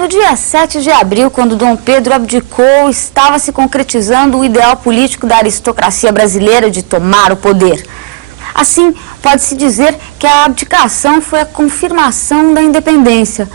No dia 7 de abril, quando Dom Pedro abdicou, estava se concretizando o ideal político da aristocracia brasileira de tomar o poder. Assim, pode-se dizer que a abdicação foi a confirmação da independência,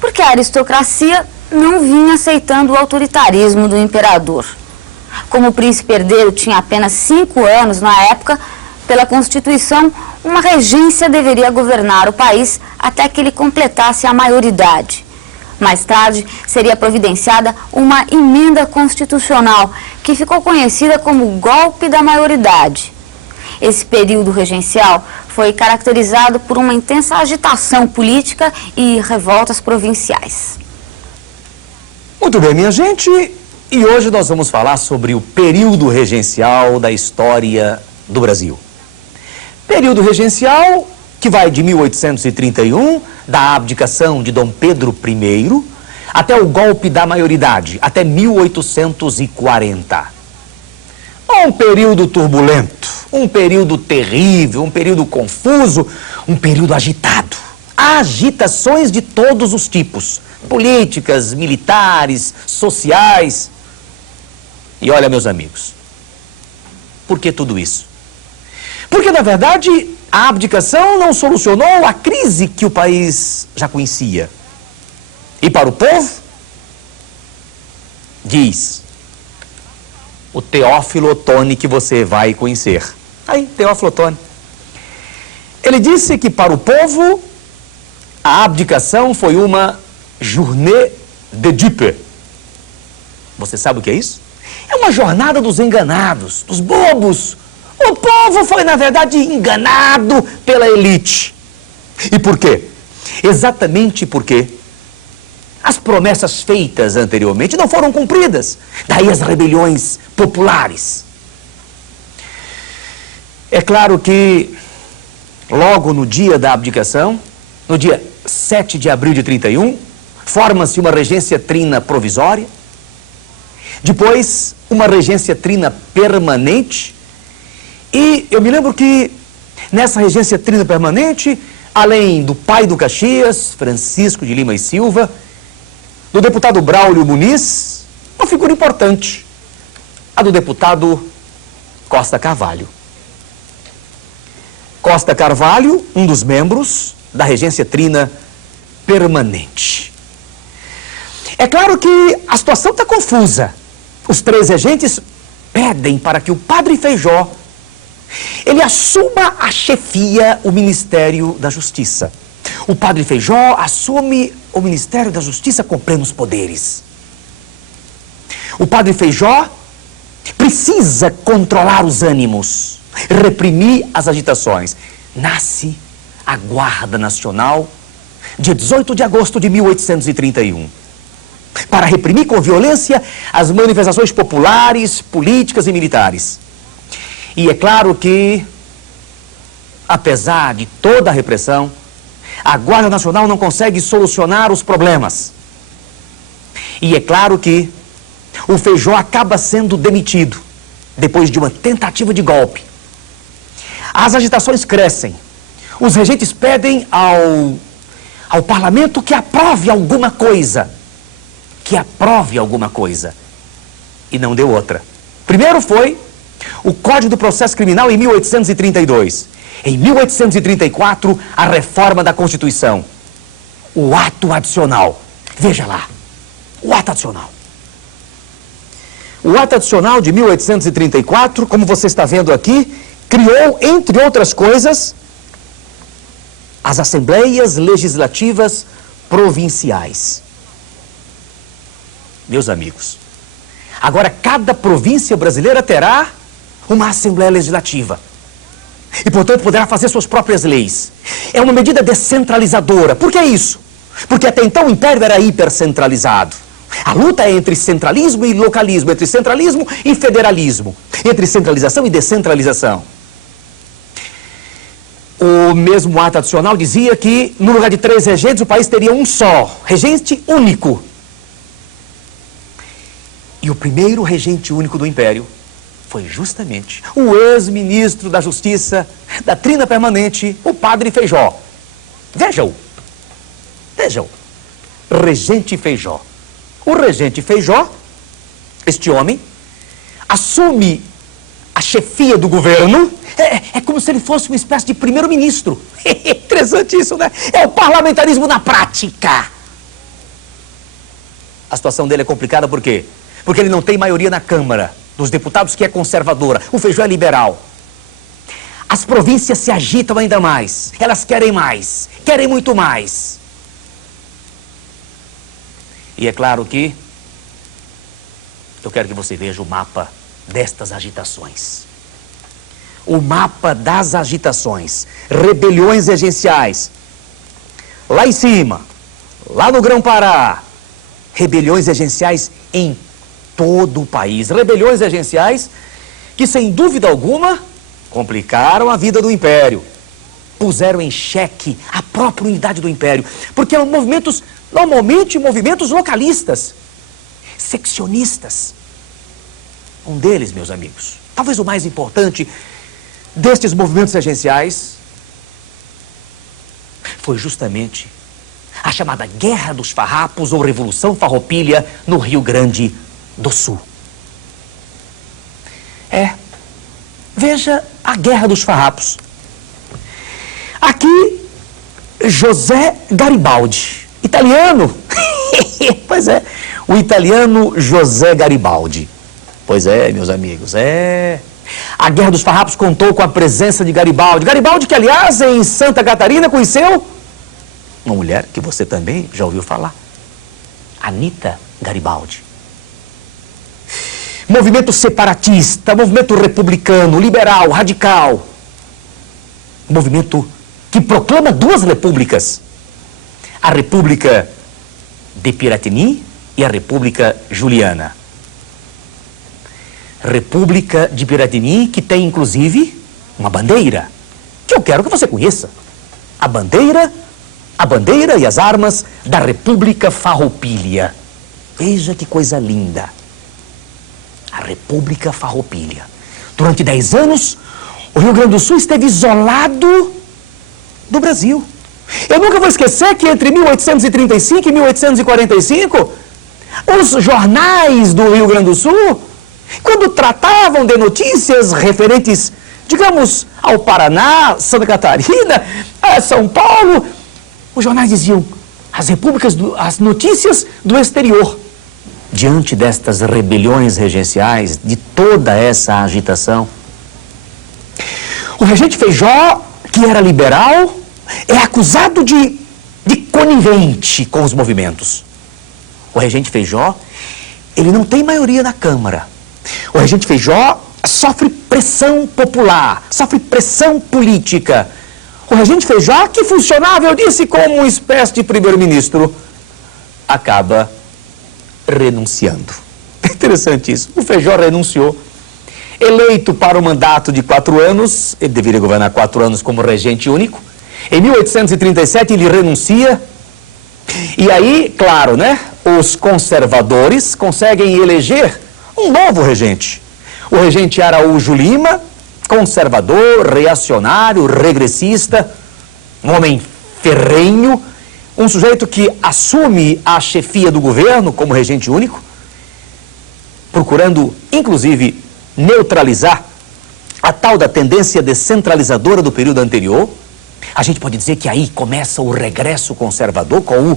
porque a aristocracia não vinha aceitando o autoritarismo do imperador. Como o príncipe herdeiro tinha apenas 5 anos na época, pela Constituição, uma regência deveria governar o país até que ele completasse a maioridade. Mais tarde, seria providenciada uma emenda constitucional, que ficou conhecida como golpe da maioridade. Esse período regencial foi caracterizado por uma intensa agitação política e revoltas provinciais. Muito bem, minha gente, e hoje nós vamos falar sobre o período regencial da história do Brasil. Período regencial que vai de 1831, da abdicação de Dom Pedro I, até o golpe da maioridade, até 1840. Um período turbulento, um período terrível, um período confuso, um período agitado. Agitações de todos os tipos, políticas, militares, sociais. E olha, meus amigos, por que tudo isso? Porque, na verdade, a abdicação não solucionou a crise que o país já conhecia. E para o povo, diz o Teófilo Otoni, que você vai conhecer. Aí, Teófilo Otoni. Ele disse que para o povo, a abdicação foi uma journée de dupes. Você sabe o que é isso? É uma jornada dos enganados, dos bobos. O povo foi, na verdade, enganado pela elite. E por quê? Exatamente porque as promessas feitas anteriormente não foram cumpridas. Daí as rebeliões populares. É claro que, logo no dia da abdicação, no dia 7 de abril de 31, forma-se uma regência trina provisória. Depois, uma regência trina permanente. E eu me lembro que nessa regência trina permanente, além do pai do Caxias, Francisco de Lima e Silva, do deputado Braulio Muniz, uma figura importante, a do deputado Costa Carvalho. Costa Carvalho, um dos membros da regência trina permanente. É claro que a situação está confusa. Os 3 regentes pedem para que o padre Feijó ele assuma a chefia, o Ministério da Justiça. O padre Feijó assume o Ministério da Justiça com plenos poderes. O padre Feijó precisa controlar os ânimos, reprimir as agitações. Nasce a Guarda Nacional, dia 18 de agosto de 1831. Para reprimir com violência as manifestações populares, políticas e militares. E é claro que, apesar de toda a repressão, a Guarda Nacional não consegue solucionar os problemas. E é claro que o Feijó acaba sendo demitido, depois de uma tentativa de golpe. As agitações crescem. Os regentes pedem ao parlamento que aprove alguma coisa. Que aprove alguma coisa. E não deu outra. Primeiro foi o Código do Processo Criminal em 1832. Em 1834, a reforma da Constituição. O ato adicional. Veja lá, o ato adicional. O ato adicional de 1834, como você está vendo aqui, criou, entre outras coisas, as Assembleias Legislativas Provinciais. Meus amigos, agora cada província brasileira terá uma Assembleia Legislativa. E, portanto, poderá fazer suas próprias leis. É uma medida descentralizadora. Por que isso? Porque até então o Império era hipercentralizado. A luta é entre centralismo e localismo, entre centralismo e federalismo, entre centralização e descentralização. O mesmo ato adicional dizia que, no lugar de 3 regentes, o país teria um só, regente único. E o primeiro regente único do Império foi justamente o ex-ministro da Justiça, da Trina Permanente, o padre Feijó. Vejam. Vejam. Regente Feijó. O Regente Feijó, este homem, assume a chefia do governo. É como se ele fosse uma espécie de primeiro-ministro. Interessante isso, né? É o parlamentarismo na prática. A situação dele é complicada por quê? Porque ele não tem maioria na Câmara dos Deputados, que é conservadora. O Feijó é liberal. As províncias se agitam ainda mais. Elas querem mais. Querem muito mais. E é claro que eu quero que você veja o mapa destas agitações. O mapa das agitações. Rebeliões regenciais. Lá em cima. Lá no Grão-Pará. Rebeliões regenciais em todo o país. Rebeliões regenciais que, sem dúvida alguma, complicaram a vida do Império. Puseram em xeque a própria unidade do Império. Porque eram movimentos, normalmente movimentos localistas, seccionistas. Um deles, meus amigos, talvez o mais importante destes movimentos regenciais, foi justamente a chamada Guerra dos Farrapos ou Revolução Farroupilha no Rio Grande do Sul. Veja a Guerra dos Farrapos. Aqui, José Garibaldi, italiano. Pois é, o italiano José Garibaldi. Pois é, meus amigos, A Guerra dos Farrapos contou com a presença de Garibaldi. Garibaldi que, aliás, em Santa Catarina conheceu uma mulher que você também já ouviu falar. Anita Garibaldi. Movimento separatista, movimento republicano, liberal, radical. Movimento que proclama duas repúblicas. A República de Piratini e a República Juliana. República de Piratini, que tem inclusive uma bandeira, que eu quero que você conheça. A bandeira e as armas da República Farroupilha. Veja que coisa linda. A República Farroupilha. Durante 10 anos, o Rio Grande do Sul esteve isolado do Brasil. Eu nunca vou esquecer que entre 1835 e 1845, os jornais do Rio Grande do Sul, quando tratavam de notícias referentes, digamos, ao Paraná, Santa Catarina, a São Paulo, os jornais diziam as notícias do exterior. Diante destas rebeliões regenciais, de toda essa agitação, o regente Feijó, que era liberal, é acusado de conivente com os movimentos. O regente Feijó, ele não tem maioria na Câmara. O regente Feijó sofre pressão popular, sofre pressão política. O regente Feijó, que funcionava, eu disse, como uma espécie de primeiro-ministro, acaba renunciando. É interessante isso. O Feijó renunciou. Eleito para o mandato de 4 anos, ele deveria governar 4 anos como regente único. Em 1837 ele renuncia. E aí, claro, né? Os conservadores conseguem eleger um novo regente. O regente Araújo Lima, conservador, reacionário, regressista, um homem ferrenho, um sujeito que assume a chefia do governo como regente único, procurando, inclusive, neutralizar a tal da tendência descentralizadora do período anterior. A gente pode dizer que aí começa o regresso conservador com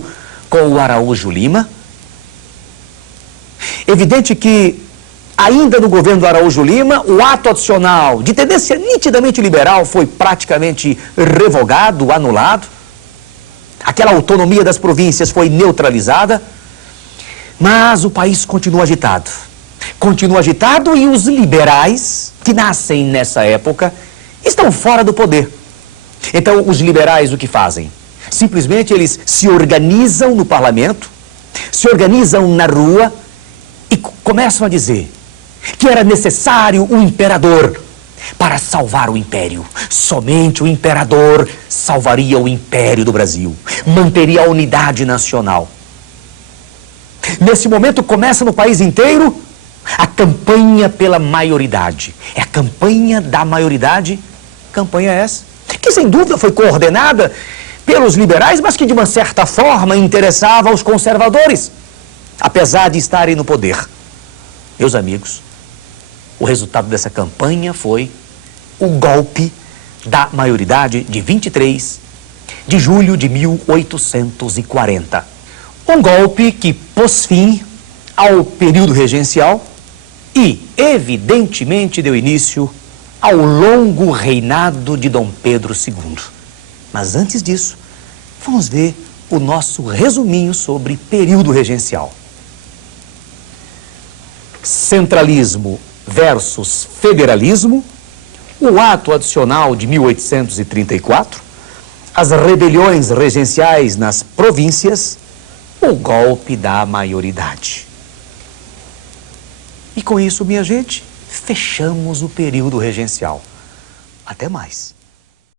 o Araújo Lima. Evidente que, ainda no governo do Araújo Lima, o ato adicional de tendência nitidamente liberal foi praticamente revogado, anulado. Aquela autonomia das províncias foi neutralizada, mas o país continua agitado. Continua agitado e os liberais, que nascem nessa época, estão fora do poder. Então, os liberais o que fazem? Simplesmente eles se organizam no parlamento, se organizam na rua e começam a dizer que era necessário um imperador para salvar o império. Somente o imperador salvaria o império do Brasil, manteria a unidade nacional. Nesse momento começa no país inteiro a campanha pela maioridade. É a campanha da maioridade, campanha essa, que sem dúvida foi coordenada pelos liberais, mas que de uma certa forma interessava aos conservadores, apesar de estarem no poder. Meus amigos, o resultado dessa campanha foi o golpe da maioridade de 23 de julho de 1840. Um golpe que pôs fim ao período regencial e, evidentemente, deu início ao longo reinado de Dom Pedro II. Mas antes disso, vamos ver o nosso resuminho sobre período regencial. Centralismo versus federalismo, o ato adicional de 1834, as rebeliões regenciais nas províncias, o golpe da maioridade. E com isso, minha gente, fechamos o período regencial. Até mais.